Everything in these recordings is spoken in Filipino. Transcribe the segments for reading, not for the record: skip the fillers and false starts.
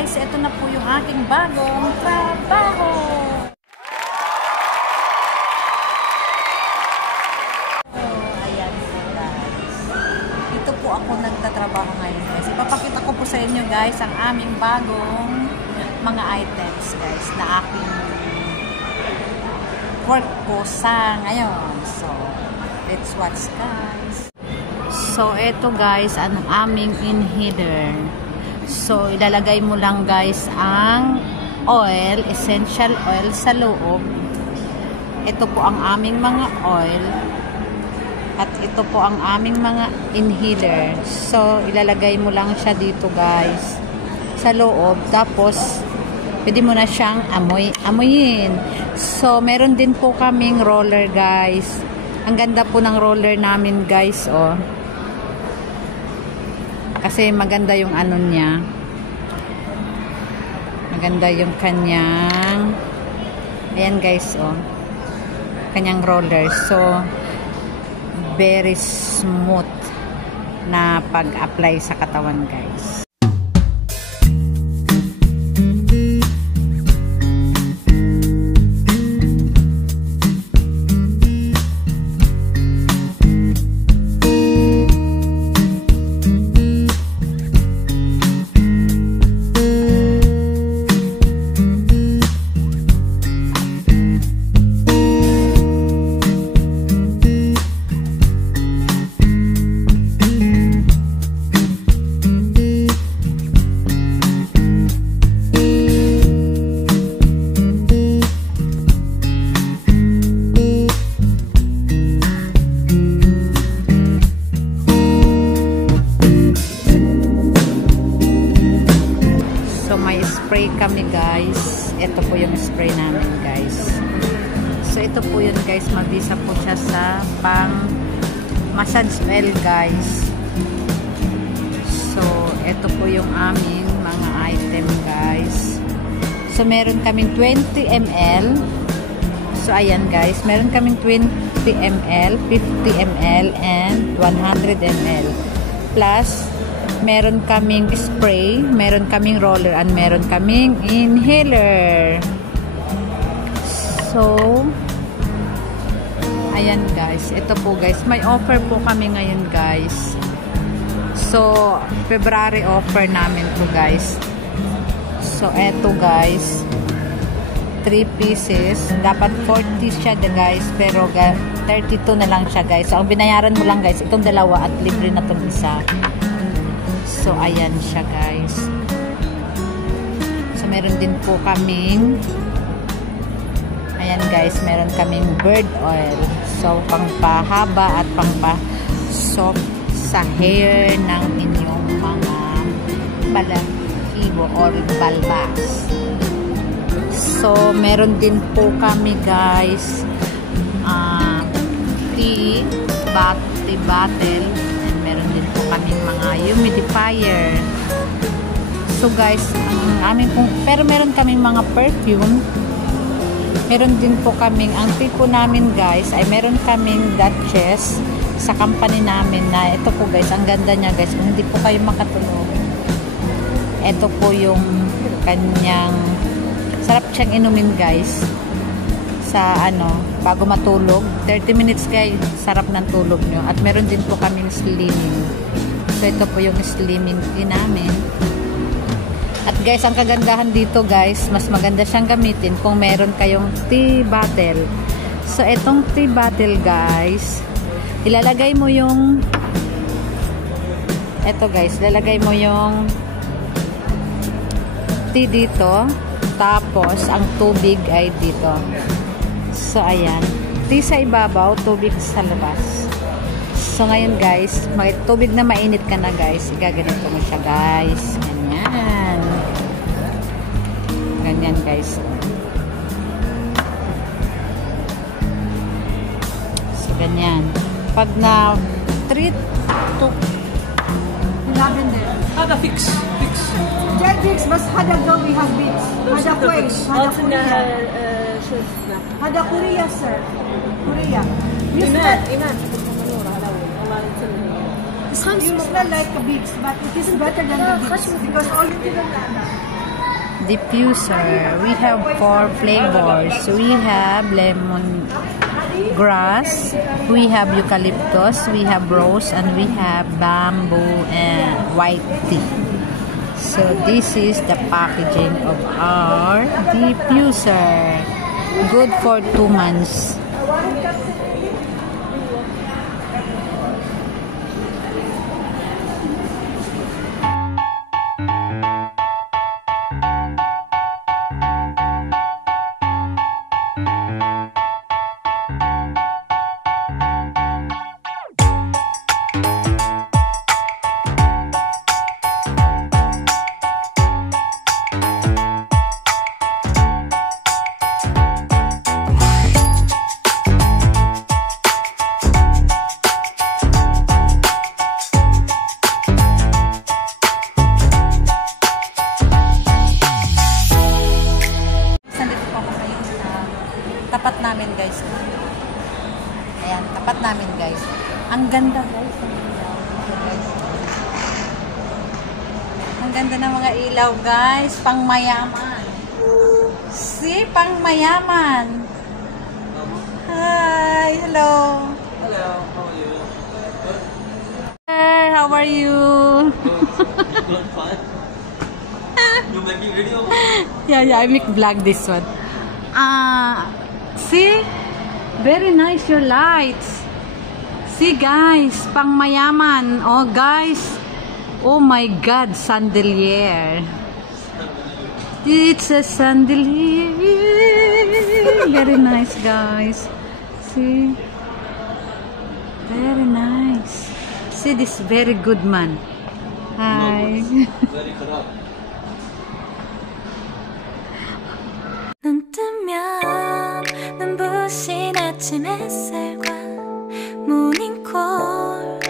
guys, ito na po yung aking bagong trabaho. Ayan po guys. Dito po ako nagtatrabaho ngayon guys. Ipapakita ko po sa inyo guys ang aming bagong mga items guys na aking work ko sa ngayon. So, let's watch guys. So, ito guys ang aming inhaler. So, ilalagay mo lang guys ang oil, essential oil sa loob. Ito po ang aming mga oil. At ito po ang aming mga inhaler. So, ilalagay mo lang siya dito guys sa loob. Tapos, pwede mo na siyang amuyin. So, meron din po kaming roller guys. Ang ganda po ng roller namin guys, oh. Kasi maganda yung ano niya. Maganda yung kanyang, ayan guys, oh. Kanyang roller. So, very smooth na pag-apply sa katawan guys. Spray kami guys. Ito po yung spray namin guys. So ito po yun guys, mabisa po siya sa pang massage oil guys. So ito po yung aming mga item guys. So meron kaming 20 ml. So ayan guys, meron kaming 20 ml, 50 ml and 100 ml. Plus meron kaming spray, meron kaming roller, and meron kaming inhaler. So, ayan guys. Ito po guys. May offer po kami ngayon guys. So, February offer namin to guys. So, eto guys. 3 pieces. Dapat 40 siya guys. Pero 32 na lang siya guys. So, ang binayaran mo lang guys, itong dalawa at libre na itong isa. So, ayan siya guys. So, meron din po kaming, ayan guys, meron kaming bird oil. So, pangpahaba at pangpa-soft sa hair ng inyong mga balahibo or balbas. So, meron din po kami guys, tea bottle. Meron din po kaming mga humidifier. So guys, ang aming pero meron kaming mga perfume. Meron din po kaming, ang tipo namin guys, ay meron kaming Duchess sa company namin na ito po guys, ang ganda niya guys. Kung hindi po kayo makatulog, ito po yung kanyang, sarap siyang inumin guys. Sa bago matulog, 30 minutes guys, sarap ng tulog nyo. At meron din po kaming slimming. So ito po yung slimming tea namin. At guys, ang kagandahan dito guys, mas maganda siyang gamitin kung meron kayong tea bottle. So itong tea bottle guys, ilalagay mo yung, eto guys, ilalagay mo yung tea dito, tapos ang tubig ay dito. So, ayan. Tea sa ibabaw, tubig sa labas. So, ngayon guys, tubig na mainit ka na guys. Igaganito mo siya guys. Ganyan. Ganyan guys. So, ganyan. Pag na 3 to lavender. هذا فيكس جيرفيكس بس هذا قوي هالبيكس هذا كويس هذا كوريا هذا كوريا سر كوريا إيمان You smell like a beaks, but it is better than the beaks because all you did diffuser. We have 4 flavors. We have lemon grass, we have eucalyptus, we have rose, and we have bamboo and white tea. So this is the packaging of our diffuser. Good for 2 months. Tapat namin guys. Ayan, tapat namin guys. Ang ganda guys. Ang ganda ng mga ilaw guys. Pang mayaman. See? Pang mayaman. Hi. Hello. Hello. How are you? Hey, how are you? Good. Fine. You making video? Yeah, I make vlog this one. See? Very nice your lights. See guys, pang mayaman. Oh guys. Oh my God, chandelier. It's a chandelier. Very nice guys. See? Very nice. See this very good man. Hi. Very corrupt. 눈 뜨면 눈부신 아침 햇살과 모닝콜로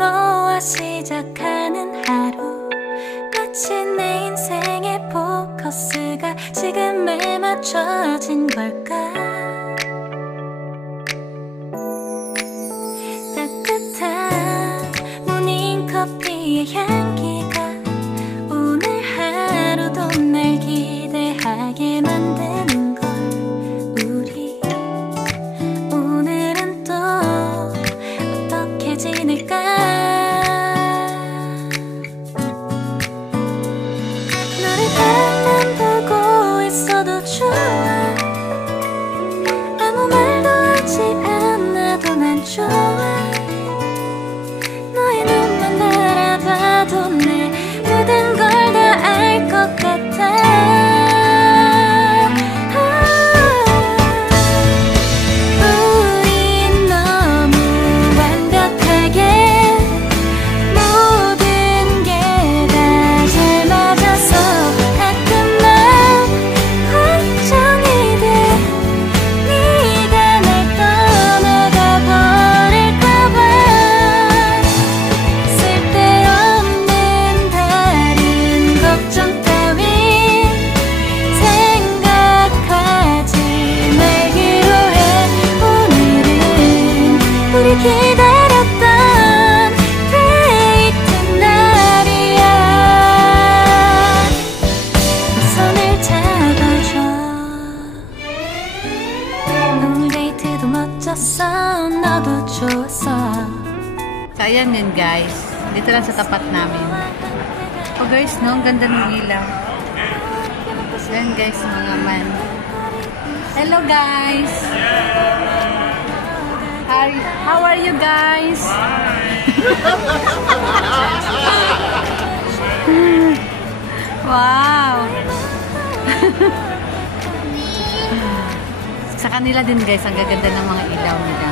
너와 시작하는 하루 마치 내 인생의 포커스가 지금에 맞춰진 걸까 따뜻한 모닝커피의 향기가 오늘 하루도 날 기대하게 만드는 걸 우리 오늘은 또 어떻게 지낼까 너를 바라만 보고 있어도 좋아 아무 말도 하지 않아도 난 좋아 너의 눈만 바라봐도 내 모든 걸 다 알 것 같아 우린 너무 완벽하게 모든 게 다 잘 맞아서 가끔 난 걱정이 돼 네가 날 떠나가 버릴까봐 쓸데없는 다른 걱정 따윈 생각하지 말기로 해 오늘은 우리 기다렸던 데이트 날이야 손을 잡아줘 오늘 데이트도 멋졌어 너도 좋았어 So, ayan yun guys. Dito lang sa tapat namin. Oh guys, no? Ang ganda ng ilaw. So, ayan guys, mga man. Hello guys! Hi, how are you guys? Wow! Sa kanila din guys, ang gaganda ng mga ilaw nila.